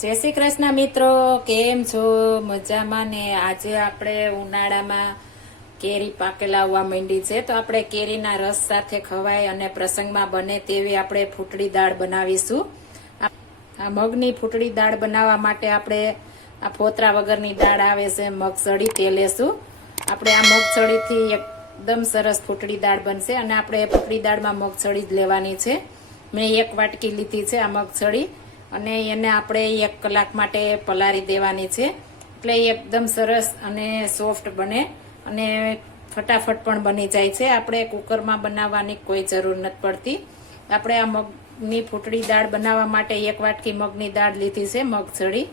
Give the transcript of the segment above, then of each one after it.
જય શ્રી કૃષ્ણ મિત્રો, કેમ છો? મજામાં ને આજે આપણે ઉનાળામાં કેરી પાકેલા લાવવા માંડી છે. તો આપણે કેરીના રસ સાથે ખવાય અને પ્રસંગમાં બને તેવી આપણે ફૂટડી દાળ બનાવીશું. આ મગની ફૂટડી દાળ બનાવવા માટે આપણે આ ફોતરા વગરની દાળ આવે છે મગસળી તે લેશું. આપણે આ મગસળીથી એકદમ સરસ ફૂટડી દાળ બનશે અને આપણે ફૂટડી દાળમાં મગસળી જ લેવાની છે. મેં એક વાટકી લીધી છે આ મગસળી અને એને આપણે એક કલાક માટે પલાળી દેવાની છે. એટલે એકદમ સરસ અને સોફ્ટ બને અને ફટાફટ પણ બની જાય છે. આપણે કુકરમાં બનાવવાની કોઈ જરૂર નથી પડતી. આપણે આ મગની ફૂટડી દાળ બનાવવા માટે એક વાટકી મગની દાળ લીધી છે મગસળી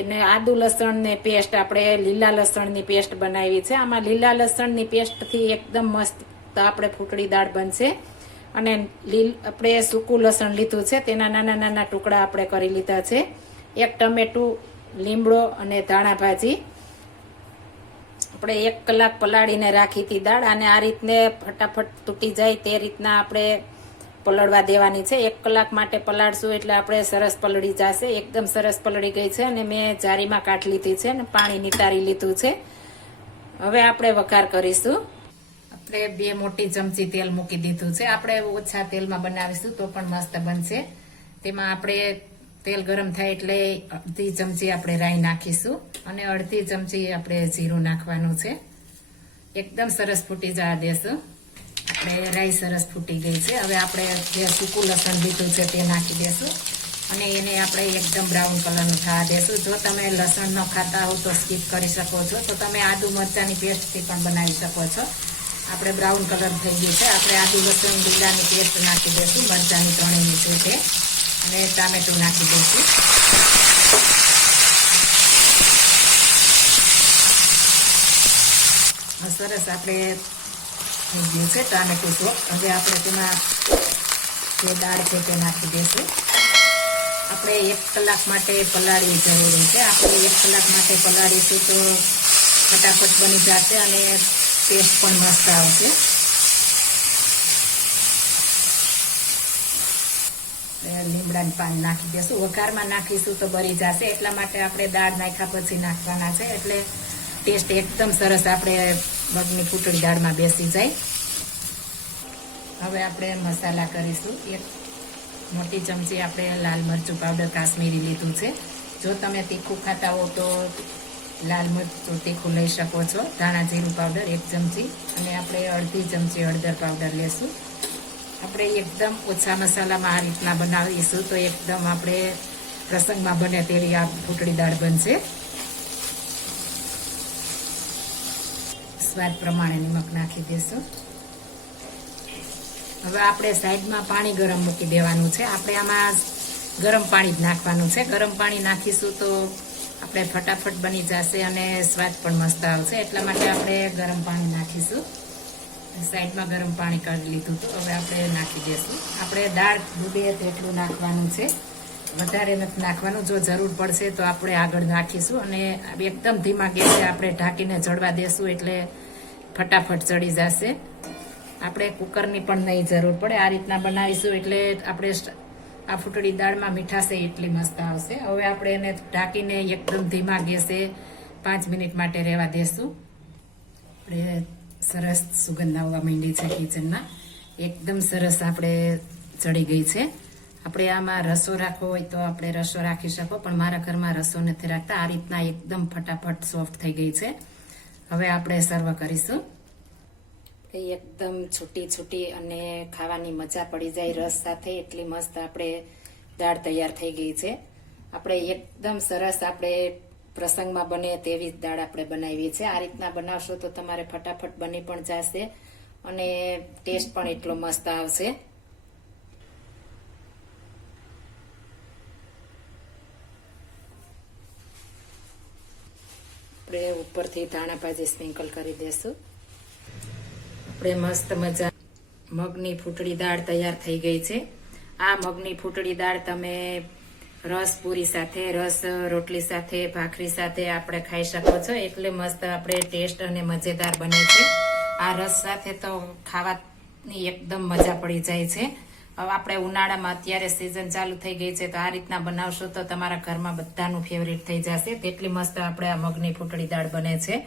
એને આદુ લસણની પેસ્ટ આપણે લીલા લસણની પેસ્ટ બનાવી છે. આમાં લીલા લસણની પેસ્ટથી એકદમ મસ્ત આપણે ફૂટડી દાળ બનશે. અને લીલ આપણે સૂકું લસણ લીધું છે, તેના નાના નાના ટુકડા આપણે કરી લીધા છે. એક ટમેટું, લીમડો અને ધાણા ભાજી. આપણે એક કલાક પલાળીને રાખી હતી દાળ, અને આ રીતને ફટાફટ તૂટી જાય તે રીતના આપણે પલળવા દેવાની છે. એક કલાક માટે પલાળશું એટલે આપણે સરસ પલળી જશે. એકદમ સરસ પલળી ગઈ છે, અને મેં જારીમાં કાઢ લીધી છે, અને પાણી નિતારી લીધું છે. હવે આપણે વઘાર કરીશું. આપણે બે મોટી ચમચી તેલ મૂકી દીધું છે. આપણે ઓછા તેલમાં બનાવીશું તો પણ મસ્ત બનશે. તેમાં આપણે તેલ ગરમ થાય એટલે અડધી ચમચી આપણે રાઈ નાખીશું અને અડધી ચમચી આપણે જીરું નાખવાનું છે. એકદમ સરસ ફૂટી જવા દેશું. આપણે રાઈ સરસ ફૂટી ગઈ છે. હવે આપણે જે સૂકું લસણ લીધું છે તે નાખી દેશું અને એને આપણે એકદમ બ્રાઉન કલરનું થવા દેશું. જો તમે લસણ ન ખાતા હો તો સ્કીપ કરી શકો છો. તો તમે આદુ મરચાંની પેસ્ટથી પણ બનાવી શકો છો. આપણે બ્રાઉન કલર થઈ ગયું છે. આપણે આદુ લસણ લીલાની પેસ્ટ નાખી દઈશું. મરચાંની ત્રણેયની છે અને ટામેટું નાખી દઈશું. સરસ આપણે થઈ ગયું છે ટામેટું સોપ હવે આપણે તેમાં જે દાળ છે તે નાખી દઈશું. આપણે એક કલાક માટે પલાળવી જરૂરી છે. આપણે એક કલાક માટે પલાળીશું તો ફટાફટ બની જશે અને ટેસ્ટ પણ મસ્ત આવશે લીમડાની પાન નાખી દેશું વઘારમાં નાખીશું તો બળી જશે એટલા માટે આપણે દાળ નાખ્યા પછી નાખવાના છે એટલે ટેસ્ટ એકદમ સરસ આપણે મગની ફૂટડી દાળમાં બેસી જાય હવે આપણે મસાલા કરીશું એક મોટી ચમચી આપણે લાલ મરચું પાવડર કાશ્મીરી લીધું છે જો તમે તીખું ખાતા હો તો લાલ મરચું તીખું લઈ શકો છો. ધાણા જીરું પાવડર એક ચમચી અને આપણે અડધી ચમચી હળદર પાવડર લેશું. આપણે એકદમ ઓછા મસાલામાં આ રીતના બનાવીશું તો એકદમ આપણે પ્રસંગમાં બને તેવી આ ફૂટડી દાળ બનશે. સ્વાદ પ્રમાણે નિમક નાખી દેશું. હવે આપણે સાઈડમાં પાણી ગરમ મૂકી દેવાનું છે. આપણે આમાં ગરમ પાણી જ નાખવાનું છે. ગરમ પાણી નાખીશું તો આપણે ફટાફટ બની જશે અને સ્વાદ પણ મસ્ત આવશે. એટલા માટે આપણે ગરમ પાણી નાખીશું. સાઈડમાં ગરમ પાણી કાઢી લીધું હતું હવે આપણે નાખી દઈશું આપણે દાળ ડૂબે તેટલું નાખવાનું છે. વધારે નથી નાખવાનું. જો જરૂર પડશે તો આપણે આગળ નાખીશું અને એકદમ ધીમા ગેસે આપણે ઢાંકીને જળવા દેશું એટલે ફટાફટ ચડી જશે. આપણે કુકરની પણ નહીં જરૂર પડે. આ રીતના બનાવીશું એટલે આપણે આ ફૂટડી દાળમાં મીઠાશે એટલી મસ્ત આવશે. હવે આપણે એને ઢાંકીને એકદમ ધીમા ગેસે પાંચ મિનિટ માટે રહેવા દેશું. આપણે સરસ સુગંધ આવવા માંડી છે કિચનમાં. એકદમ સરસ આપણે ચડી ગઈ છે. આપણે આમાં રસો રાખવો હોય તો આપણે રસો રાખી શકો, પણ મારા ઘરમાં રસો નથી રાખતા. આ રીતના એકદમ ફટાફટ સોફ્ટ થઈ ગઈ છે. હવે આપણે સર્વ કરીશું. એકદમ છૂટી છૂટી અને ખાવાની મજા પડી જાય રસ સાથે એટલી મસ્ત આપણે દાળ તૈયાર થઈ ગઈ છે. આપણે એકદમ સરસ આપણે પ્રસંગમાં બને તેવી જ દાળ આપણે બનાવી છે આ રીતના બનાવશો તો તમારે ફટાફટ બની પણ જશે અને ટેસ્ટ પણ એટલો મસ્ત આવશે. આપણે ઉપરથી ધાણા ભાજી સ્પ્રિંકલ કરી દેશું. આપણે મસ્ત મજા મગની ફૂટડી દાળ તૈયાર થઈ ગઈ છે. આ મગની ફૂટડી દાળ તમે રસ પૂરી સાથે, રસ રોટલી સાથે, ભાખરી સાથે આપણે ખાઈ શકો છો. એટલે મસ્ત આપણે ટેસ્ટ અને મજેદાર બને છે. આ રસ સાથે તો ખાવાની એકદમ મજા પડી જાય છે. હવે આપણે ઉનાળામાં અત્યારે સિઝન ચાલુ થઈ ગઈ છે, તો આ રીતના બનાવશો તો તમારા ઘરમાં બધાનું ફેવરેટ થઈ જશે. તેટલી મસ્ત આપણે આ મગની ફૂટડી દાળ બને છે.